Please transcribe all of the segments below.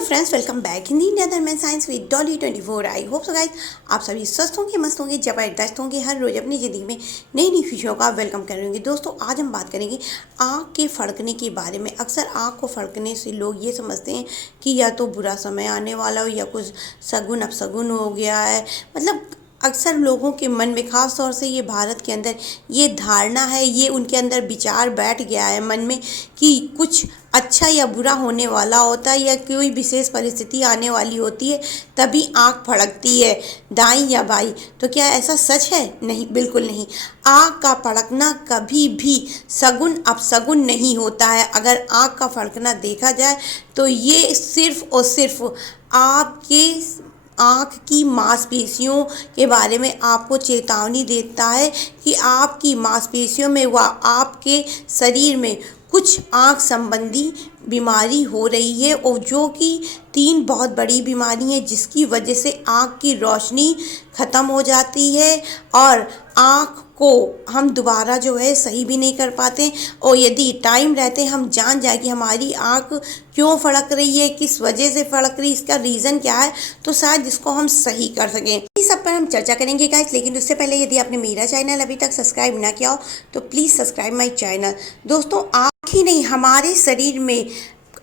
Hello friends, welcome back in India Dharm science with Dolly 24। I hope so guys आप सभी स्वस्थ होंगे, मस्त होंगे, जबरदस्त होंगे, हर रोज़ अपनी ज़िंदगी में नई नई खुशियों का वेलकम करेंगे। दोस्तों, आज हम बात करेंगे आँख के फड़कने के बारे में। अक्सर आँख को फड़कने से लोग ये समझते हैं कि या तो बुरा समय आने वाला हो या कुछ शगुन अपशगुन हो गया है। मतलब अक्सर लोगों के मन में, ख़ास तौर से ये भारत के अंदर ये धारणा है, ये उनके अंदर विचार बैठ गया है मन में कि कुछ अच्छा या बुरा होने वाला होता है या कोई विशेष परिस्थिति आने वाली होती है तभी आँख फड़कती है, दाईं या बाईं। तो क्या ऐसा सच है? नहीं, बिल्कुल नहीं। आँख का फड़कना कभी भी शगुन अपशगुन नहीं होता है। अगर आँख का फड़कना देखा जाए तो ये सिर्फ और सिर्फ आपके आँख की मांसपेशियों के बारे में आपको चेतावनी देता है कि आपकी मांसपेशियों में व आपके शरीर में कुछ आँख संबंधी बीमारी हो रही है, और जो कि 3 बहुत बड़ी बीमारी है जिसकी वजह से आँख की रोशनी ख़त्म हो जाती है और आँख को हम दोबारा जो है सही भी नहीं कर पाते। और यदि टाइम रहते हम जान जाए कि हमारी आँख क्यों फड़क रही है, किस वजह से फड़क रही है, इसका रीज़न क्या है, तो शायद इसको हम सही कर सकें। इस सब पर हम चर्चा करेंगे गाइस। लेकिन उससे पहले यदि आपने मेरा चैनल अभी तक सब्सक्राइब ना किया हो तो प्लीज़ सब्सक्राइब माई चैनल। दोस्तों, आँख ही नहीं, हमारे शरीर में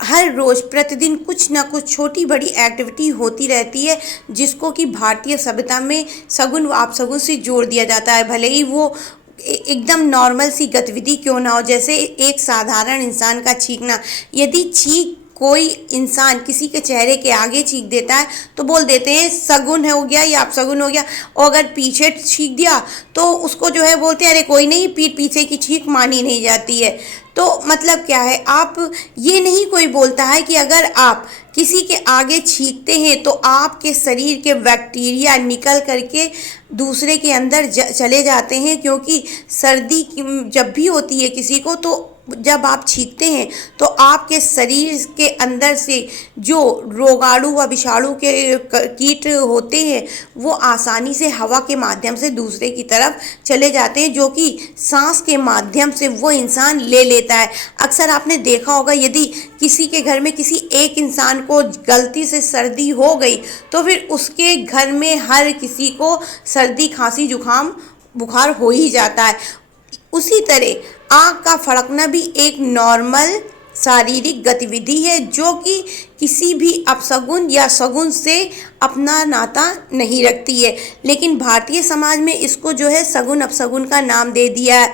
हर रोज़ प्रतिदिन कुछ ना कुछ छोटी बड़ी एक्टिविटी होती रहती है जिसको कि भारतीय सभ्यता में शगुन व अपशगुन से जोड़ दिया जाता है। भले ही वो एकदम नॉर्मल सी गतिविधि क्यों ना हो, जैसे एक साधारण इंसान का छींकना। यदि कोई इंसान किसी के चेहरे के आगे छींक देता है तो बोल देते हैं शगुन हो गया या अपशगुन हो गया, और अगर पीछे छींक दिया तो उसको जो है बोलते हैं अरे कोई नहीं, पीठ पीछे की छींक मानी नहीं जाती है। तो मतलब क्या है, आप ये नहीं कोई बोलता है कि अगर आप किसी के आगे छींकते हैं तो आपके शरीर के बैक्टीरिया निकल करके दूसरे के अंदर चले जाते हैं, क्योंकि सर्दी जब भी होती है किसी को तो जब आप छींकते हैं तो आपके शरीर के अंदर से जो रोगाणु व विषाणु के कीट होते हैं वो आसानी से हवा के माध्यम से दूसरे की तरफ चले जाते हैं, जो कि सांस के माध्यम से वो इंसान ले लेता है। अक्सर आपने देखा होगा, यदि किसी के घर में किसी एक इंसान को गलती से सर्दी हो गई तो फिर उसके घर में हर किसी को सर्दी, खांसी, जुकाम, बुखार हो ही जाता है। उसी तरह आँख का फड़कना भी एक नॉर्मल शारीरिक गतिविधि है जो कि किसी भी अपशगुन या शगुन से अपना नाता नहीं रखती है। लेकिन भारतीय समाज में इसको जो है शगुन अपशगुन का नाम दे दिया है।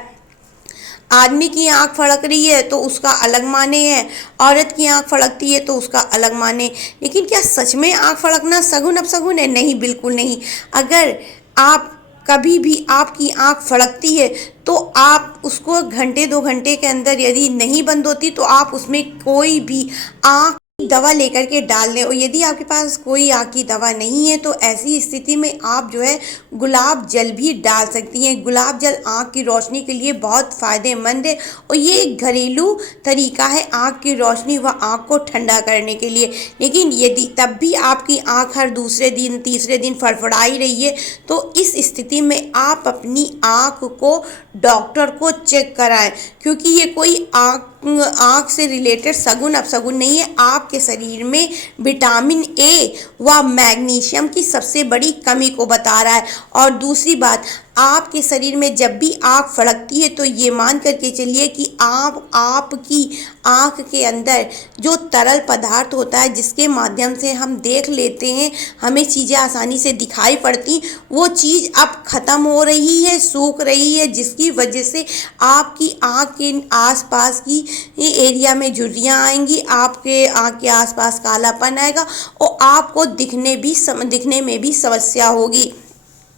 आदमी की आँख फड़क रही है तो उसका अलग माने है, औरत की आँख फड़कती है तो उसका अलग माने। लेकिन क्या सच में आँख फड़कना शगुन अपशगुन है? नहीं, बिल्कुल नहीं। अगर आप कभी भी आपकी आँख फड़कती है तो आप उसको घंटे 2 घंटे के अंदर यदि नहीं बंद होती तो आप उसमें कोई भी आँख दवा लेकर के डाल दें। और यदि आपके पास कोई आँख की दवा नहीं है तो ऐसी स्थिति में आप जो है गुलाब जल भी डाल सकती हैं। गुलाब जल आँख की रोशनी के लिए बहुत फ़ायदेमंद है और ये एक घरेलू तरीका है आँख की रोशनी व आँख को ठंडा करने के लिए। लेकिन यदि तब भी आपकी आँख हर दूसरे दिन, तीसरे दिन फड़फड़ाई रही है तो इस स्थिति में आप अपनी आँख को डॉक्टर को चेक कराएं, क्योंकि ये कोई आँख से रिलेटेड शगुन अपशगुन नहीं है। आपके शरीर में विटामिन ए व मैग्नीशियम की सबसे बड़ी कमी को बता रहा है। और दूसरी बात, आपके शरीर में जब भी आँख फड़कती है तो ये मान करके चलिए कि आपकी आँख के अंदर जो तरल पदार्थ होता है जिसके माध्यम से हम देख लेते हैं, हमें चीज़ें आसानी से दिखाई पड़ती, वो चीज़ अब ख़त्म हो रही है, सूख रही है, जिसकी वजह से आपकी आँख के आसपास की एरिया में झुर्रियाँ आएंगी, आपके आँख के आसपास कालापन आएगा और आपको दिखने में भी समस्या होगी।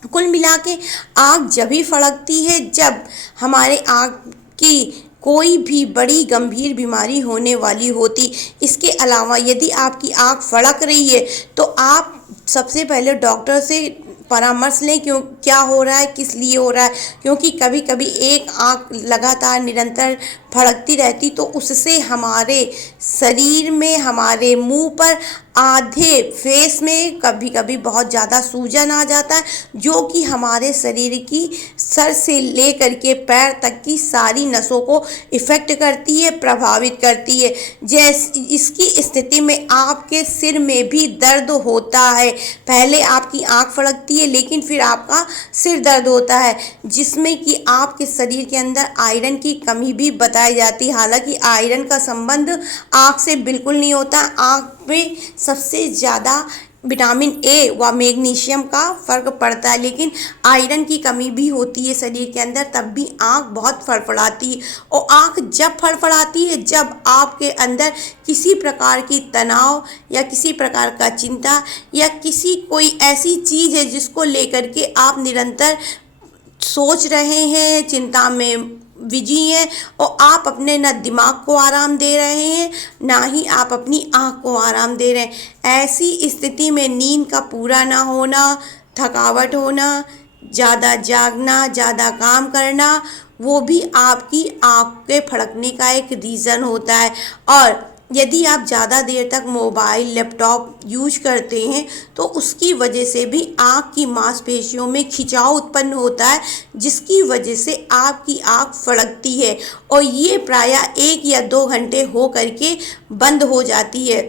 कुल मिला के आँख जब भी फड़कती है जब हमारे आँख की कोई भी बड़ी गंभीर बीमारी होने वाली होती। इसके अलावा यदि आपकी आँख फड़क रही है तो आप सबसे पहले डॉक्टर से परामर्श लें, क्या हो रहा है, किस लिए हो रहा है, क्योंकि कभी कभी एक आँख लगातार निरंतर फड़कती रहती तो उससे हमारे शरीर में, हमारे मुंह पर, आधे फेस में कभी कभी बहुत ज़्यादा सूजन आ जाता है, जो कि हमारे शरीर की सर से लेकर के पैर तक की सारी नसों को इफ़ेक्ट करती है, प्रभावित करती है। जैसे इसकी स्थिति में आपके सिर में भी दर्द होता है। पहले आपकी आंख फड़कती है, लेकिन फिर आपका सिर दर्द होता है, जिसमें कि आपके शरीर के अंदर आयरन की कमी भी बताई जाती है। हालांकि आयरन का संबंध आंख से बिल्कुल नहीं होता। आंख में सबसे ज़्यादा विटामिन ए व मैग्नीशियम का फ़र्क पड़ता है, लेकिन आयरन की कमी भी होती है शरीर के अंदर, तब भी आँख बहुत फड़फड़ाती है। और आँख जब फड़फड़ाती है, जब आपके अंदर किसी प्रकार की तनाव या किसी प्रकार का चिंता या किसी कोई ऐसी चीज़ है जिसको लेकर के आप निरंतर सोच रहे हैं, चिंता में बिजी हैं, और आप अपने न दिमाग को आराम दे रहे हैं, ना ही आप अपनी आँख को आराम दे रहे हैं। ऐसी स्थिति में नींद का पूरा ना होना, थकावट होना, ज़्यादा जागना, ज़्यादा काम करना, वो भी आपकी आँख के फड़कने का एक रीज़न होता है। और यदि आप ज़्यादा देर तक मोबाइल, लैपटॉप यूज करते हैं तो उसकी वजह से भी आँख की मांसपेशियों में खिंचाव उत्पन्न होता है, जिसकी वजह से आपकी आँख फड़कती है, और ये प्रायः 1 या 2 घंटे हो करके बंद हो जाती है।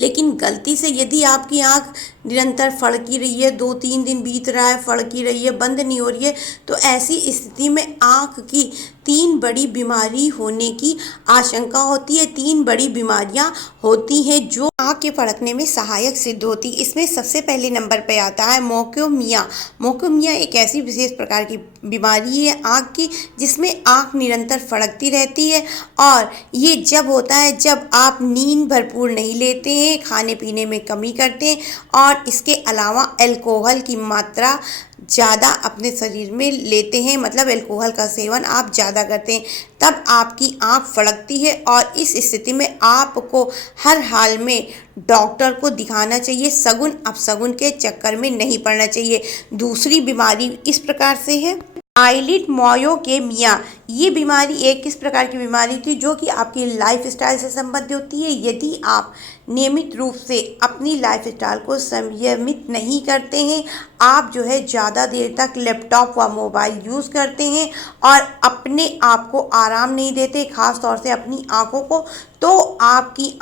लेकिन गलती से यदि आपकी आँख निरंतर फड़की रही है, 2-3 दिन बीत रहा है, फड़की रही है, बंद नहीं हो रही है, तो ऐसी स्थिति में आँख की 3 बड़ी बीमारी होने की आशंका होती है। 3 बड़ी बीमारियां होती हैं जो आँख के फड़कने में सहायक सिद्ध होती है। इसमें सबसे पहले नंबर पर आता है मोकोमिया। मोकोमिया एक ऐसी विशेष प्रकार की बीमारी है आँख की, जिसमें आँख निरंतर फड़कती रहती है, और ये जब होता है जब आप नींद भरपूर नहीं लेते हैं, खाने पीने में कमी करते हैं, और इसके अलावा अल्कोहल की मात्रा ज़्यादा अपने शरीर में लेते हैं, मतलब अल्कोहल का सेवन आप ज़्यादा करते हैं, तब आपकी आँख फड़कती है। और इस स्थिति में आपको हर हाल में डॉक्टर को दिखाना चाहिए, सगुन अपशगुन के चक्कर में नहीं पड़ना चाहिए। दूसरी बीमारी इस प्रकार से है आईलिड मायोकेमिया। ये बीमारी एक किस प्रकार की बीमारी थी जो कि आपकी लाइफ स्टाइल से संबंधित होती है। यदि आप नियमित रूप से अपनी लाइफ स्टाइल को संयमित नहीं करते हैं, आप जो है ज़्यादा देर तक लैपटॉप व मोबाइल यूज़ करते हैं और अपने आप को आराम नहीं देते, ख़ास तौर से अपनी आँखों को, तो आपकी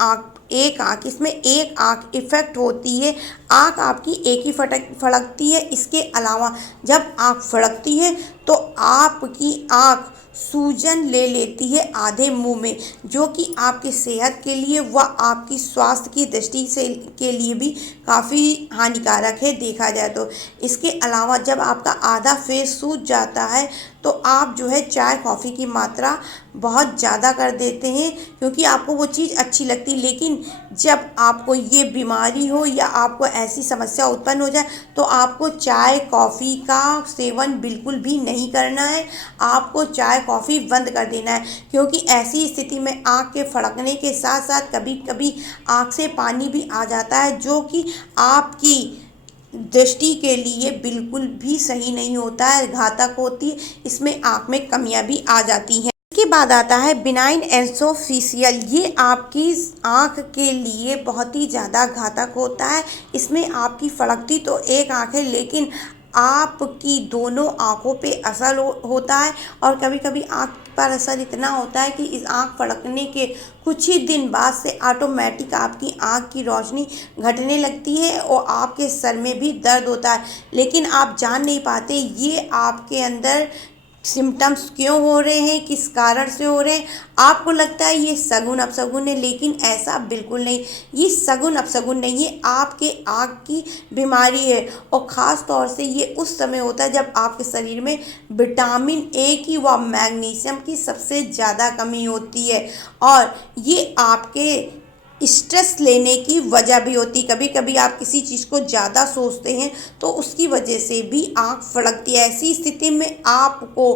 एक आँख, इसमें एक आँख इफ़ेक्ट होती है। आँख आपकी एक ही फड़कती है। इसके अलावा जब आँख फड़कती है तो आपकी आँख सूजन ले लेती है आधे मुंह में, जो कि आपकी सेहत के लिए व आपकी स्वास्थ्य की दृष्टि से के लिए भी काफ़ी हानिकारक है देखा जाए तो। इसके अलावा जब आपका आधा फेस सूज जाता है तो आप जो है चाय कॉफ़ी की मात्रा बहुत ज़्यादा कर देते हैं, क्योंकि आपको वो चीज़ अच्छी लगती। लेकिन जब आपको ये बीमारी हो या आपको ऐसी समस्या उत्पन्न हो जाए तो आपको चाय कॉफ़ी का सेवन बिल्कुल भी नहीं करना है। आपको चाय कॉफ़ी बंद कर देना है, क्योंकि ऐसी स्थिति में आँख के फड़कने के साथ साथ कभी कभी आँख से पानी भी आ जाता है, जो कि आपकी दृष्टि के लिए बिल्कुल भी सही नहीं होता है, घातक होती है। इसमें आँख में कमियां भी आ जाती हैं। इसके बाद आता है बिनाइन एसोफेशियल। ये आपकी आँख के लिए बहुत ही ज़्यादा घातक होता है। इसमें आपकी फड़कती तो एक आँख है, लेकिन आपकी दोनों आँखों पे असर होता है, और कभी कभी आँख पर असर इतना होता है कि इस आँख फड़कने के कुछ ही दिन बाद से ऑटोमेटिक आपकी आँख की रोशनी घटने लगती है और आपके सर में भी दर्द होता है, लेकिन आप जान नहीं पाते ये आपके अंदर सिम्टम्स क्यों हो रहे हैं, किस कारण से हो रहे हैं। आपको लगता है ये सगुन अपशगुन है, लेकिन ऐसा बिल्कुल नहीं। ये सगुन अपशगुन नहीं है, आपके आँख की बीमारी है, और ख़ास तौर से ये उस समय होता है जब आपके शरीर में विटामिन ए की व मैग्नीशियम की सबसे ज़्यादा कमी होती है, और ये आपके स्ट्रेस लेने की वजह भी होती। कभी कभी आप किसी चीज़ को ज़्यादा सोचते हैं तो उसकी वजह से भी आँख फड़कती है। ऐसी स्थिति में आपको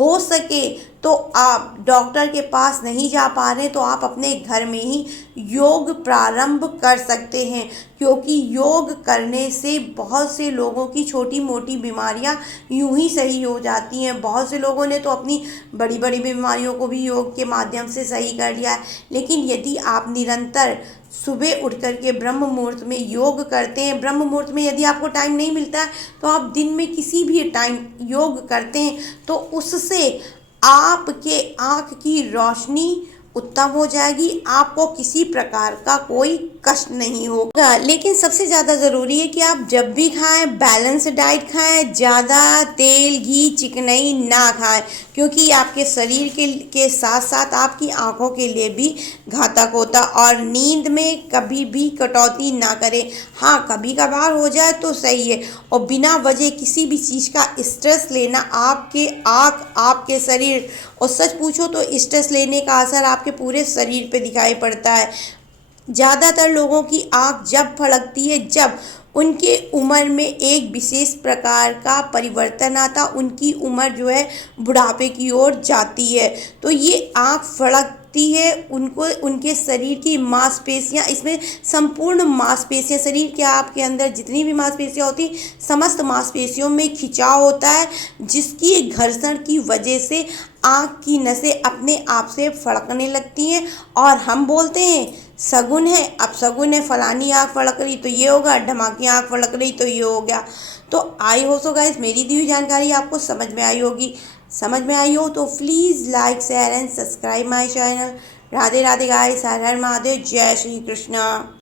हो सके तो आप डॉक्टर के पास नहीं जा पा रहे तो आप अपने घर में ही योग प्रारंभ कर सकते हैं, क्योंकि योग करने से बहुत से लोगों की छोटी मोटी बीमारियां यूं ही सही हो जाती हैं। बहुत से लोगों ने तो अपनी बड़ी बड़ी बीमारियों को भी योग के माध्यम से सही कर लिया है। लेकिन यदि आप निरंतर सुबह उठ कर के ब्रह्म मुहूर्त में योग करते हैं, ब्रह्म मुहूर्त में यदि आपको टाइम नहीं मिलता है तो आप दिन में किसी भी टाइम योग करते हैं, तो उससे आपके आँख की रोशनी उत्तम हो जाएगी, आपको किसी प्रकार का कोई कष्ट नहीं होगा। लेकिन सबसे ज़्यादा ज़रूरी है कि आप जब भी खाएं बैलेंस डाइट खाएं, ज़्यादा तेल घी चिकनाई ना खाएं, क्योंकि आपके शरीर के साथ साथ आपकी आंखों के लिए भी घातक होता। और नींद में कभी भी कटौती ना करें। हाँ, कभी कभार हो जाए तो सही है, और बिना वजह किसी भी चीज़ का स्ट्रेस लेना आपके आँख आपके शरीर, और सच पूछो तो स्ट्रेस लेने का असर आपके पूरे शरीर पे दिखाई पड़ता है। ज़्यादातर लोगों की आँख जब फड़कती है जब उनके उम्र में एक विशेष प्रकार का परिवर्तन आता, उनकी उम्र जो है बुढ़ापे की ओर जाती है। तो ये आँख फड़कती है उनको, उनके शरीर की मांसपेशियाँ, इसमें संपूर्ण मांसपेशियाँ, शरीर के आपके अंदर जितनी भी मांसपेशियाँ होती समस्त मांसपेशियों में खिंचाव होता है, जिसकी घर्षण की वजह से आँख की नसें अपने आप से फड़कने लगती हैं। और हम बोलते हैं शगुन है, अब शगुन है, फलानी आँख फड़क रही तो ये होगा, ढमाकी आँख फड़क रही तो ये हो गया। तो आई हो सो गाइस मेरी दी हुई जानकारी आपको समझ में आई होगी। समझ में आई हो तो please like share and subscribe my channel. Radhe Radhe guys, हर हर महादेव, जय श्री कृष्णा।